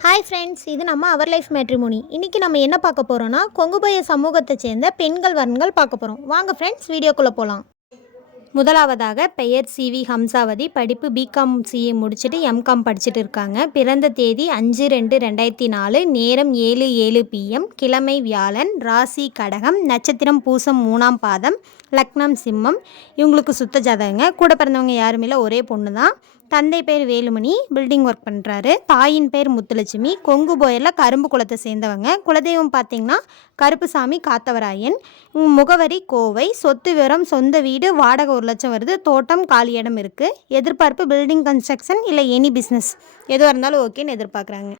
Hi friends இது நம்ம அவர் life matrimony இன்றைக்கி நம்ம என்ன பார்க்க போகிறோன்னா கொங்குபய சமூகத்தை சேர்ந்த பெண்கள் வரன்கள் பார்க்க போகிறோம் வாங்க ஃப்ரெண்ட்ஸ் வீடியோக்குள்ளே போகலாம் முதலாவதாக பெயர் சிவி ஹம்சாவதி படிப்பு பிகாம் சிஏ முடிச்சுட்டு எம்காம் படிச்சுட்டு இருக்காங்க. பிறந்த தேதி அஞ்சு ரெண்டு ரெண்டாயிரத்தி நாலு நேரம் ஏழு ஏழு பிஎம் கிழமை வியாழன் ராசி கடகம் நட்சத்திரம் பூசம் மூணாம் பாதம் லக்னம் சிம்மம். இவங்களுக்கு சுத்த ஜாதகங்க. கூட பிறந்தவங்க யாருமே இல்லை ஒரே பொண்ணு தான் தந்தை பேர் வேலுமணி பில்டிங் ஒர்க் பண்ணுறாரு தாயின் பேர் முத்துலட்சுமி. கொங்கு போயரில் கரும்பு குளத்தை சேர்ந்தவங்க. குலதெய்வம் பார்த்தீங்கன்னா கருப்புசாமி காத்தவராயன். முகவரி கோவை. சொத்து விவரம் சொந்த வீடு வாடகை ஒரு லட்சம் வருது. தோட்டம் காலி இடம் இருக்குது எதிர்பார்ப்பு பில்டிங் கன்ஸ்ட்ரக்ஷன் இல்லை எனி பிஸ்னஸ் எதுவாக இருந்தாலும் ஓகேன்னு எதிர்பார்க்குறாங்க.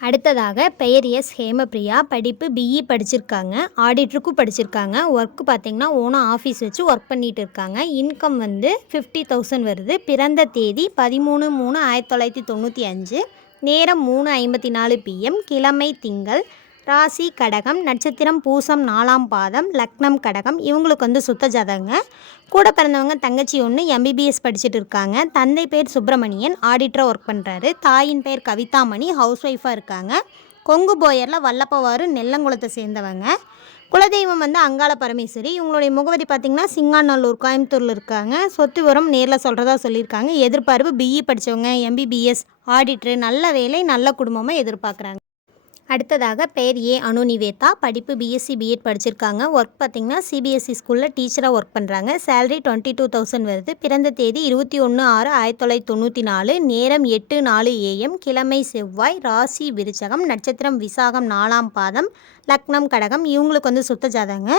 அடுத்ததாக பெயர் எஸ் ஹேமபிரியா படிப்பு பிஇ படிச்சிருக்காங்க. ஆடிட்டருக்கும் படிச்சிருக்காங்க. ஒர்க்கு பார்த்தீங்கன்னா ஓனாக ஆஃபீஸ் வச்சு ஒர்க் பண்ணிட்டு இருக்காங்க. இன்கம் வந்து ஃபிஃப்டி தௌசண்ட் வருது. பிறந்த தேதி பதிமூணு மூணு ஆயிரத்தி தொள்ளாயிரத்தி தொண்ணூற்றி அஞ்சு. நேரம் மூணு ஐம்பத்தி நாலு பிஎம் கிழமை திங்கள் ராசி கடகம் நட்சத்திரம் பூசம் நாலாம் பாதம் லக்னம் கடகம் இவங்களுக்கு வந்து சுத்த ஜாதகங்க. கூட பிறந்தவங்க தங்கச்சி ஒன்று எம்பிபிஎஸ் படிச்சுட்டு இருக்காங்க. தந்தை பேர் சுப்பிரமணியன் ஆடிட்டராக ஒர்க் பண்ணுறாரு தாயின் பேர் கவிதாமணி ஹவுஸ் ஒய்ஃபாக இருக்காங்க. கொங்கு போயரில் வல்லப்பவாறு நெல்லங்குளத்தை சேர்ந்தவங்க. குலதெய்வம் வந்து அங்காள பரமேஸ்வரி. இவங்களுடைய முகவரி பார்த்திங்கன்னா சிங்காநல்லூர் கோயம்புத்தூரில் இருக்காங்க. சொத்து விவரம் நேரில் சொல்கிறதா சொல்லியிருக்காங்க. எதிர்பார்ப்பு பிஇ படித்தவங்க எம்பிபிஎஸ் ஆடிட்டரு நல்ல வேலை நல்ல குடும்பமாக எதிர்பார்க்குறாங்க. அடுத்ததாக பேர் ஏ அனு நிவேதா படிப்பு பிஎஸ்சி பிஎட் படிச்சிருக்காங்க. ஒர்க் பார்த்தீங்கன்னா சிபிஎஸ்சி ஸ்கூலில் டீச்சராக ஒர்க் பண்ணுறாங்க சேலரி டுவெண்ட்டி டூ தௌசண்ட் வருது. பிறந்த தேதி இருபத்தி ஒன்று ஆறு ஆயிரத்தி தொள்ளாயிரத்தி தொண்ணூற்றி நாலு. நேரம் எட்டு நாலு ஏஎம் கிழமை செவ்வாய். ராசி விருச்சகம். நட்சத்திரம் விசாகம் நாலாம் பாதம். லக்னம் கடகம். இவங்களுக்கு வந்து சுத்த ஜாதகங்க.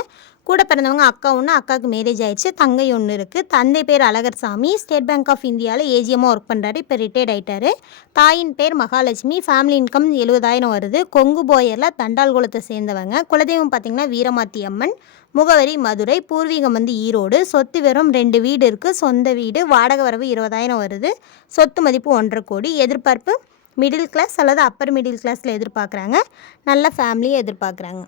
கூட பிறந்தவங்க அக்கா ஒன்று அக்காவுக்கு மேரேஜ் ஆயிடுச்சு. தங்கை ஒன்று இருக்குது தந்தை பேர் அழகர் சாமி ஸ்டேட் பேங்க் ஆஃப் இந்தியாவில் ஏஜிஎம்மாக ஒர்க் பண்ணுறாரு இப்போ ரிட்டையர்ட் ஆகிட்டாரு தாயின் பேர் மகாலட்சுமி. ஃபேமிலி இன்கம் எழுபதாயிரம் வருது. கொங்கு போயரில் தண்டால்குளத்தை சேர்ந்தவங்க. குலதெய்வம் பார்த்திங்கன்னா வீரமாத்தி அம்மன் முகவரி மதுரை பூர்வீகம் வந்து ஈரோடு சொத்து வெறும் ரெண்டு வீடு இருக்குது சொந்த வீடு வாடகை வரவு இருபதாயிரம் வருது. சொத்து மதிப்பு ஒன்றரை கோடி. எதிர்பார்ப்பு மிடில் கிளாஸ் அல்லது அப்பர் மிடில் கிளாஸில் எதிர்பார்க்குறாங்க. நல்ல ஃபேமிலியை எதிர்பார்க்குறாங்க.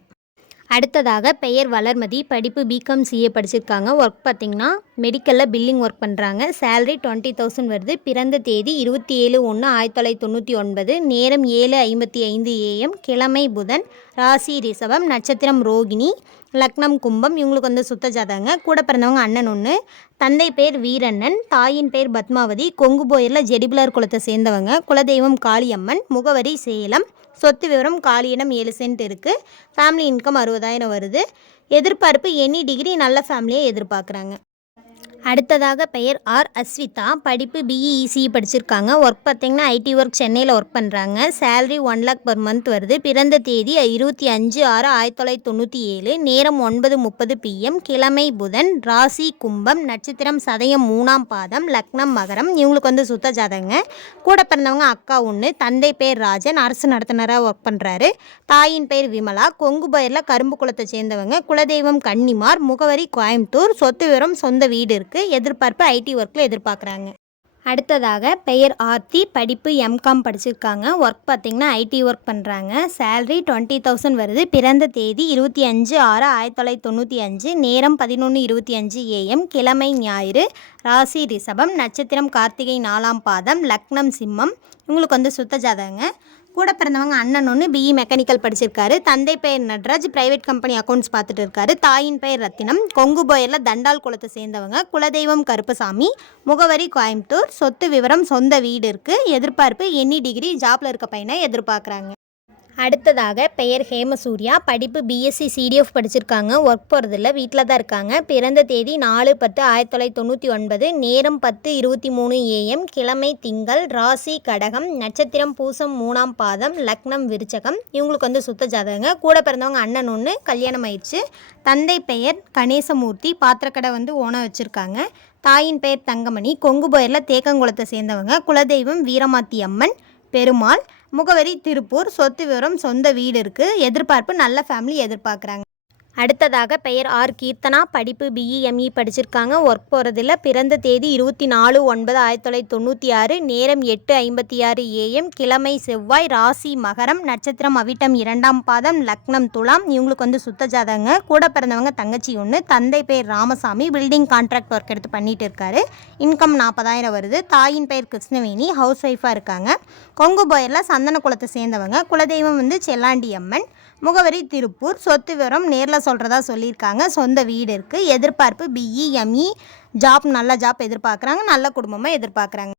அடுத்ததாக பெயர் வளர்மதி படிப்பு பிகாம் சிஏ படிச்சிருக்காங்க. ஒர்க் பார்த்தீங்கன்னா மெடிக்கலில் பில்லிங் ஒர்க் பண்ணுறாங்க சேலரி டுவெண்ட்டி தௌசண்ட் வருது. பிறந்த தேதி இருபத்தி ஏழு ஒன்று ஆயிரத்தி தொள்ளாயிரத்தி தொண்ணூற்றி ஒன்பது. நேரம் ஏழு ஐம்பத்தி ஐந்து ஏஎம் கிழமை புதன் ராசி ரிஷபம் நட்சத்திரம் ரோகிணி லக்னம் கும்பம் இவங்களுக்கு வந்து சுத்த ஜாதகங்க. கூட பிறந்தவங்க அண்ணன் ஒன்று தந்தை பேர் வீரண்ணன் தாயின் பேர் பத்மாவதி கொங்கு போயரில் ஜெடிபுலார் குலத்தை சேர்ந்தவங்க. குலதெய்வம் காளியம்மன் முகவரி சேலம் சொத்து விவரம் காலியிடம் ஏழு சென்ட் இருக்குது ஃபேமிலி இன்கம் அறுபதாயிரம் வருது. எதிர்பார்ப்பு எனி டிகிரி நல்ல ஃபேமிலியை எதிர்பார்க்குறாங்க. அடுத்ததாக பெயர் ஆர். அஸ்விதா. படிப்பு பிஇஇசி படிச்சிருக்காங்க. ஒர்க் பார்த்தீங்கன்னா ஐடி ஒர்க் சென்னையில் ஒர்க் பண்ணுறாங்க salary one lakh per month வருது. பிறந்த தேதி இருபத்தி அஞ்சு ஆறு ஆயிரத்தி தொள்ளாயிரத்தி தொண்ணூற்றி ஏழு. நேரம் ஒன்பது முப்பது பிஎம் கிழமை புதன். ராசி கும்பம். நட்சத்திரம் சதயம் மூணாம் பாதம். லக்னம் மகரம். இவங்களுக்கு வந்து சுத்த ஜாதகங்க. கூட பிறந்தவங்க அக்கா ஒன்று தந்தை பேர் ராஜன். அரசு நடத்துனராக ஒர்க் பண்ணுறாரு தாயின் பேர் விமலா. கொங்கு பயிரில் கரும்பு குளத்தை சேர்ந்தவங்க. குலதெய்வம் கன்னிமார். முகவரி கோயம்புத்தூர். சொத்து விவரம் சொந்த வீடு இருக்குது எதிர்பார்ப்பு ஐடி ஒர்க்கில் எதிர்பார்க்குறாங்க. அடுத்ததாக பெயர் ஆர்த்தி படிப்பு எம்காம் படிச்சிருக்காங்க. ஒர்க் பார்த்தீங்கன்னா ஐடி ஒர்க் பண்ணுறாங்க சேலரி டுவெண்ட்டி தௌசண்ட் வருது. பிறந்த தேதி இருபத்தி அஞ்சு ஆறு ஆயிரத்தி தொள்ளாயிரத்தி தொண்ணூற்றி அஞ்சு. நேரம் பதினொன்று இருபத்தி அஞ்சு ஏஎம் கிழமை ஞாயிறு. ராசி ரிஷபம். நட்சத்திரம் கார்த்திகை நாலாம் பாதம். லக்னம் சிம்மம். இவங்களுக்கு வந்து சுத்த ஜாதகங்க. கூட பிறந்தவங்க அண்ணன் ஒன்று பிஇ மெக்கானிக்கல் படிச்சிருக்காரு. தந்தை பெயர் நட்ராஜ் பிரைவேட் கம்பெனி அக்கௌண்ட்ஸ் பார்த்துட்டு இருக்காரு. தாயின் பெயர் ரத்தினம். கொங்கு போயரில் தண்டால் குளத்தை சேர்ந்தவங்க குலதெய்வம் கருப்பசாமி முகவரி கோயம்புத்தூர். சொத்து விவரம் சொந்த வீடு இருக்குது எதிர்பார்ப்பு எனி டிகிரி ஜாப்ல இருக்க பையனை எதிர்பார்க்குறாங்க. அடுத்ததாக பெயர் ஹேமசூர்யா. படிப்பு பிஎஸ்சி சிடிஎஃப் படிச்சிருக்காங்க. ஒர்க் போகிறதில்ல வீட்டில் தான் இருக்காங்க. பிறந்த தேதி நாலு பத்து ஆயிரத்தி தொள்ளாயிரத்தி தொண்ணூற்றி ஒன்பது. நேரம் பத்து இருபத்தி மூணு ஏஎம் கிழமை திங்கள். ராசி கடகம். நட்சத்திரம் பூசம் மூணாம் பாதம். லக்னம் விருச்சகம். இவங்களுக்கு வந்து சுத்த ஜாதகங்க. கூட பிறந்தவங்க அண்ணன் ஒன்று கல்யாணம் ஆயிடுச்சு. தந்தை பெயர் கணேசமூர்த்தி. பாத்திரக்கடை வந்து ஓனம் வச்சுருக்காங்க. தாயின் பெயர் தங்கமணி. கொங்கு போயரில் தேக்கங்குளத்தை சேர்ந்தவங்க. குலதெய்வம் வீரமாத்தி அம்மன் பெருமாள். முகவரி திருப்பூர் சொத்து விவரம் சொந்த வீடு இருக்குது எதிர்பார்ப்பு நல்ல ஃபேமிலி எதிர்பார்க்குறாங்க. அடுத்ததாக பெயர் ஆர். கீர்த்தனா. படிப்பு பிஇஎம்இ e. e. படிச்சிருக்காங்க. ஒர்க் போகிறதில்ல பிறந்த தேதி இருபத்தி நாலு ஒன்பது ஆயிரத்தி தொள்ளாயிரத்தி தொண்ணூற்றி ஆறு. நேரம் எட்டு ஐம்பத்தி ஆறு ஏஎம் கிழமை செவ்வாய் ராசி மகரம் நட்சத்திரம் அவிட்டம் இரண்டாம் பாதம் லக்னம் துலாம். இவங்களுக்கு வந்து சுத்த ஜாதகங்க. கூட பிறந்தவங்க தங்கச்சி ஒன்று தந்தை பேர் ராமசாமி. பில்டிங் கான்ட்ராக்ட் ஒர்க் எடுத்து பண்ணிட்டு இருக்காரு. இன்கம் நாற்பதாயிரம் வருது. தாயின் பெயர் கிருஷ்ணவேணி. ஹவுஸ் ஒய்ஃபாக இருக்காங்க. கொங்கு போயரில் சந்தன குலத்தை சேர்ந்தவங்க. குலதெய்வம் வந்து செல்லாண்டி அம்மன் முகவரி திருப்பூர். சொத்து விவரம் நேரில் சொல்கிறதா சொல்லியிருக்காங்க. சொந்த வீடு இருக்குது எதிர்பார்ப்பு பிஇ எம்இ ஜாப் நல்ல ஜாப் எதிர்பார்க்குறாங்க. நல்ல குடும்பமாக எதிர்பார்க்குறாங்க.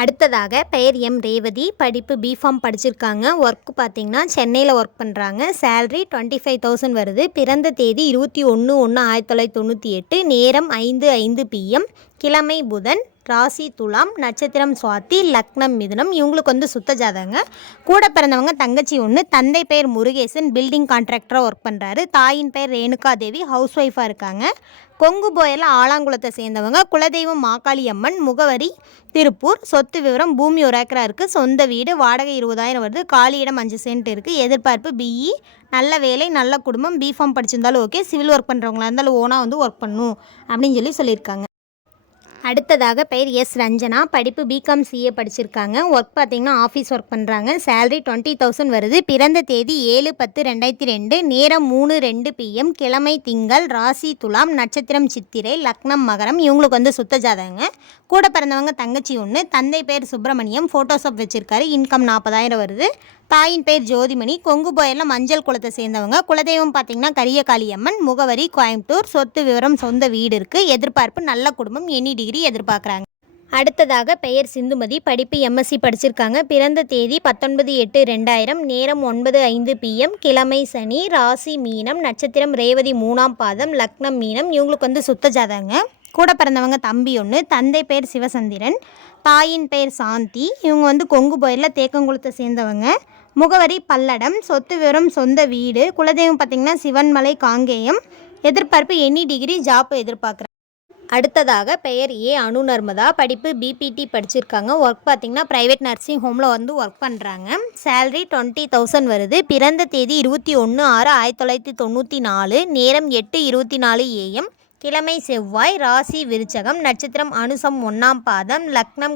அடுத்ததாக பெயர் எம் ரேவதி. படிப்பு பிஃபார்ம் படிச்சிருக்காங்க. ஒர்க் பார்த்தீங்கன்னா சென்னையில் ஒர்க் பண்ணுறாங்க சேல்ரி டுவெண்ட்டி ஃபைவ் தௌசண்ட் வருது. பிறந்த தேதி இருபத்தி ஒன்று ஒன்று ஆயிரத்தி தொள்ளாயிரத்தி தொண்ணூற்றி எட்டு. நேரம் ஐந்து ஐந்து பிஎம் கிழமை புதன் ராசி துலாம் நட்சத்திரம் சுவாதி லக்னம் மிதுனம். இவங்களுக்கு வந்து சுத்த ஜாதகங்க. கூட பிறந்தவங்க தங்கச்சி ஒன்று தந்தை பெயர் முருகேசன் பில்டிங் கான்ட்ராக்டராக ஒர்க் பண்ணுறாரு தாயின் பெயர் ரேணுகா தேவி ஹவுஸ் ஒய்ஃபாக இருக்காங்க. கொங்கு போயில் ஆலாங்குளத்தை சேர்ந்தவங்க குலதெய்வம் மாக்காளி அம்மன் முகவரி திருப்பூர். சொத்து விவரம் பூமி ஒரு ஏக்கரா இருக்குது சொந்த வீடு வாடகை இருபதாயிரம் வருது. காலியிடம் அஞ்சு சென்ட் இருக்குது எதிர்பார்ப்பு பிஇ நல்ல வேலை நல்ல குடும்பம். பிஃபார்ம் படிச்சிருந்தாலும் ஓகே சிவில் ஒர்க் பண்ணுறவங்களா இருந்தாலும் ஓனாக வந்து ஒர்க் பண்ணும் அப்படின்னு சொல்லி சொல்லியிருக்காங்க. அடுத்ததாக பெயர் எஸ் ரஞ்சனா. படிப்பு பிகாம் சிஏ படிச்சிருக்காங்க. ஒர்க் பார்த்தீங்கன்னா ஆஃபீஸ் ஒர்க் பண்ணுறாங்க சேலரி டுவெண்ட்டி தௌசண்ட் வருது. பிறந்த தேதி ஏழு பத்து ரெண்டாயிரத்தி ரெண்டு. நேரம் மூணு ரெண்டு பிஎம் கிழமை திங்கள் ராசி துலாம் நட்சத்திரம் சித்திரை லக்னம் மகரம். இவங்களுக்கு வந்து சுத்த ஜாதகங்க. கூட பிறந்தவங்க தங்கச்சி ஒன்று தந்தை பேர் சுப்பிரமணியம். ஃபோட்டோஷாப் வச்சுருக்காரு. இன்கம் நாற்பதாயிரம் வருது. தாயின் பேர் ஜோதிமணி. கொங்கு போயரில் மஞ்சள் குளத்தை சேர்ந்தவங்க. குலதெய்வம் பார்த்தீங்கன்னா கரியகாளியம்மன் முகவரி கோயம்புத்தூர். சொத்து விவரம் சொந்த வீடு இருக்குது எதிர்பார்ப்பு நல்ல குடும்பம் எனி டிகிரி எதிர்பார்க்குறாங்க. அடுத்ததாக பெயர் சிந்துமதி படிப்பு எம்எஸ்சி படிச்சிருக்காங்க. பிறந்த தேதி பத்தொன்பது எட்டு ரெண்டாயிரம் நேரம் ஒன்பது ஐந்து பிஎம் கிழமை சனி ராசி மீனம் நட்சத்திரம் ரேவதி மூணாம் பாதம் லக்னம் மீனம் இவங்களுக்கு வந்து சுத்த ஜாதகங்க. கூட பிறந்தவங்க தம்பி ஒன்று தந்தை பேர் சிவசந்திரன் தாயின் பேர் சாந்தி இவங்க வந்து கொங்கு போயிலில் தேக்கங்குளத்தை சேர்ந்தவங்க. முகவரி பல்லடம் சொத்து விவரம் சொந்த வீடு குலதெய்வம் பார்த்திங்கன்னா சிவன்மலை காங்கேயம். எதிர்பார்ப்பு எனி டிகிரி ஜாப் எதிர்பார்க்குறாங்க. அடுத்ததாக பெயர் ஏ. அனு நர்மதா படிப்பு பிபிடி படிச்சிருக்காங்க. ஒர்க் பார்த்தீங்கன்னா ப்ரைவேட் நர்சிங் ஹோமில் வந்து ஒர்க் பண்ணுறாங்க சேலரி டுவெண்ட்டி தௌசண்ட் வருது. பிறந்த தேதி இருபத்தி ஒன்று ஆறு ஆயிரத்தி தொள்ளாயிரத்தி தொண்ணூற்றி நாலு. நேரம் எட்டு இருபத்தி நாலு ஏஎம் கிழமை செவ்வாய். ராசி விருச்சகம். நட்சத்திரம் அனுசம் ஒன்றாம் பாதம். லக்னம்